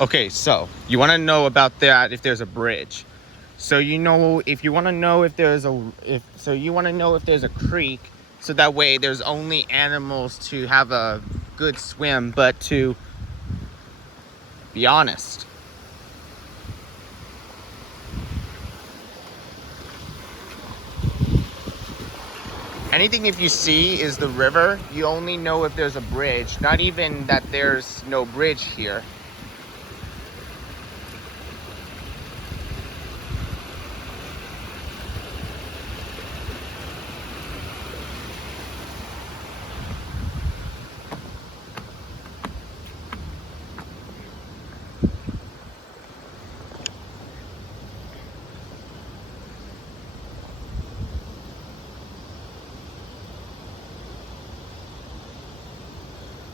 Okay, so you want to know about that if there's a bridge. So you know if you want to know if there's a you want to know if there's a creek, so that way there's only animals to have a good swim, but to be honest, anything if you see is the river, you only know if there's a bridge, not even that there's no bridge here.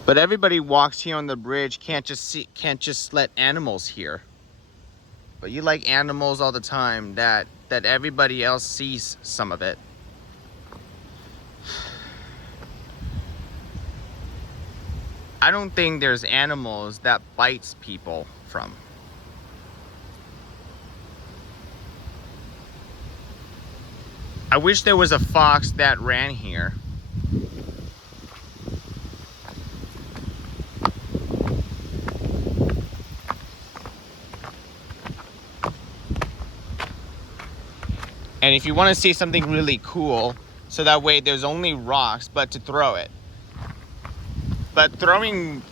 But everybody walks here on the bridge, can't just let animals here. But you like animals all the time, that everybody else sees some of it. I don't think there's animals that bites people from. I wish there was a fox that ran here. And if you want to see something really cool, so that way there's only rocks, but to throw it. But throwing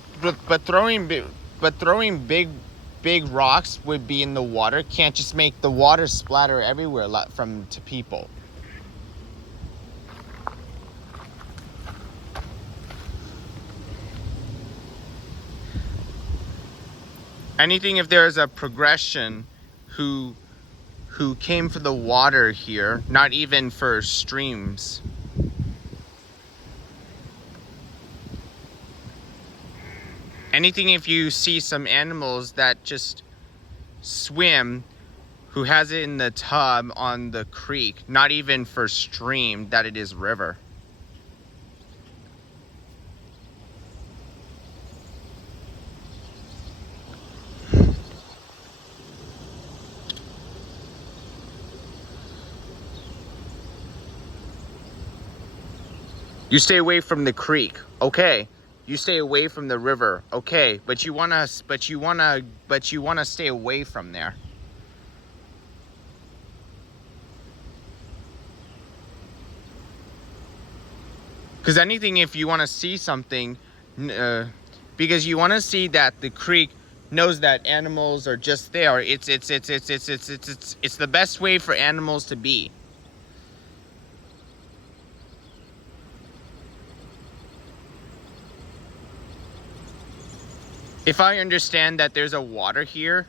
big rocks would be in the water. Can't just make the water splatter everywhere to people. Anything if there's a progression who came for the water here, not even for streams. Anything if you see some animals that just swim, who has it in the tub on the creek, not even for stream, that it is river. You stay away from the creek, okay. You stay away from the river, okay. But you wanna stay away from there. Because anything if you want to see something, because you want to see that the creek knows that animals are just there. It's the best way for animals to be. If I understand that there's a water here,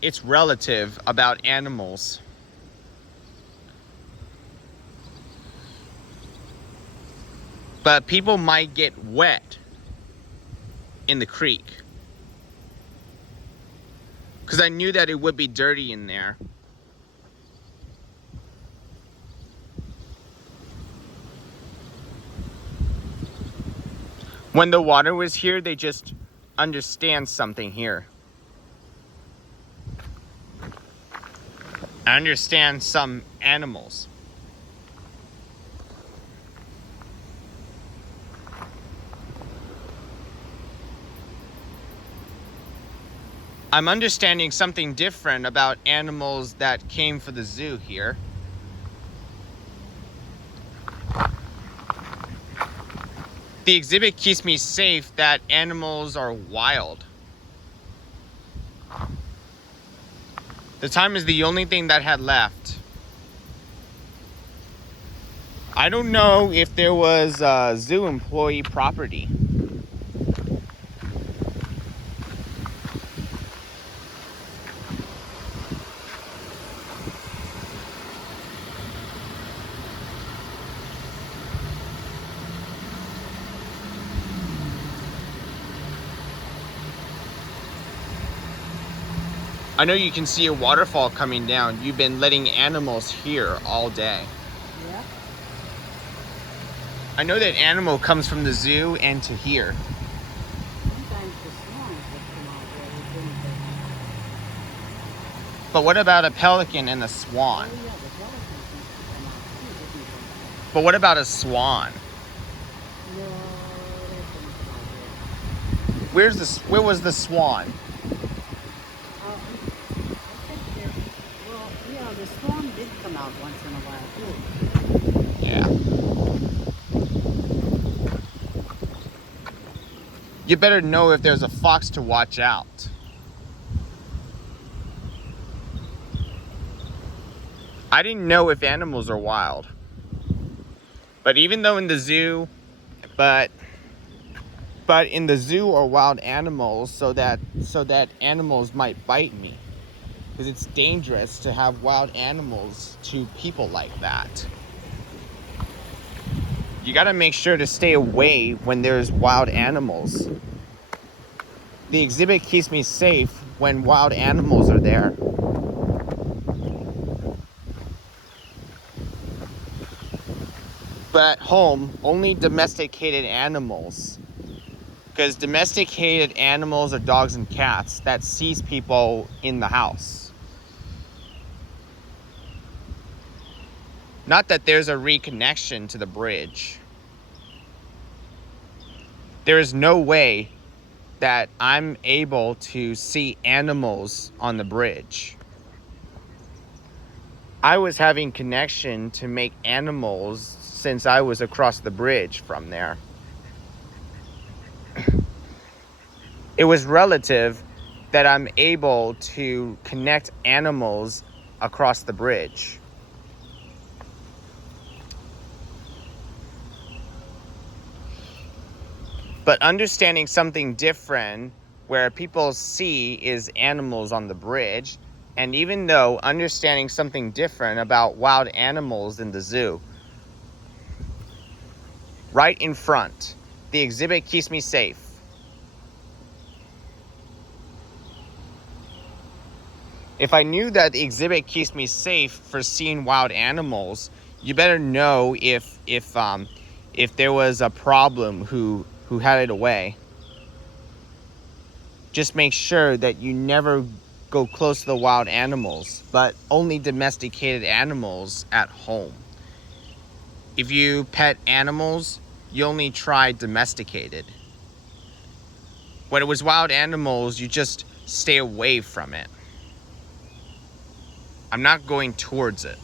it's relative about animals. But people might get wet in the creek. Because I knew that it would be dirty in there. When the water was here, they just understand something here. I understand some animals. I'm understanding something different about animals that came for the zoo here. The exhibit keeps me safe that animals are wild. The time is the only thing that had left. I don't know if there was a zoo employee property. I know you can see a waterfall coming down. You've been letting animals here all day. Yeah. I know that animal comes from the zoo and to here. Sometimes the small But what about a pelican and a Oh swan? yeah, the pelican seems to come out too, doesn't it? But what about a swan? No, I don't think so. Where was the swan? I think there. Well, yeah, the storm did come out once in a while too. Yeah. You better know if there's a fox to watch out. I didn't know if animals are wild. But even though in the zoo, but in the zoo are wild animals so that animals might bite me. Because it's dangerous to have wild animals to people like that. You gotta make sure to stay away when there's wild animals. The exhibit keeps me safe when wild animals are there. But at home, only domesticated animals. Because domesticated animals are dogs and cats that sees people in the house. Not that there's a reconnection to the bridge. There is no way that I'm able to see animals on the bridge. I was having connection to make animals since I was across the bridge from there. It was relative that I'm able to connect animals across the bridge. But understanding something different where people see is animals on the bridge, and even though understanding something different about wild animals in the zoo, right in front, the exhibit keeps me safe. If I knew that the exhibit keeps me safe for seeing wild animals, you better know if there was a problem who had it away. Just make sure that you never go close to the wild animals, but only domesticated animals at home. If you pet animals, you only try domesticated. When it was wild animals, you just stay away from it. I'm not going towards it.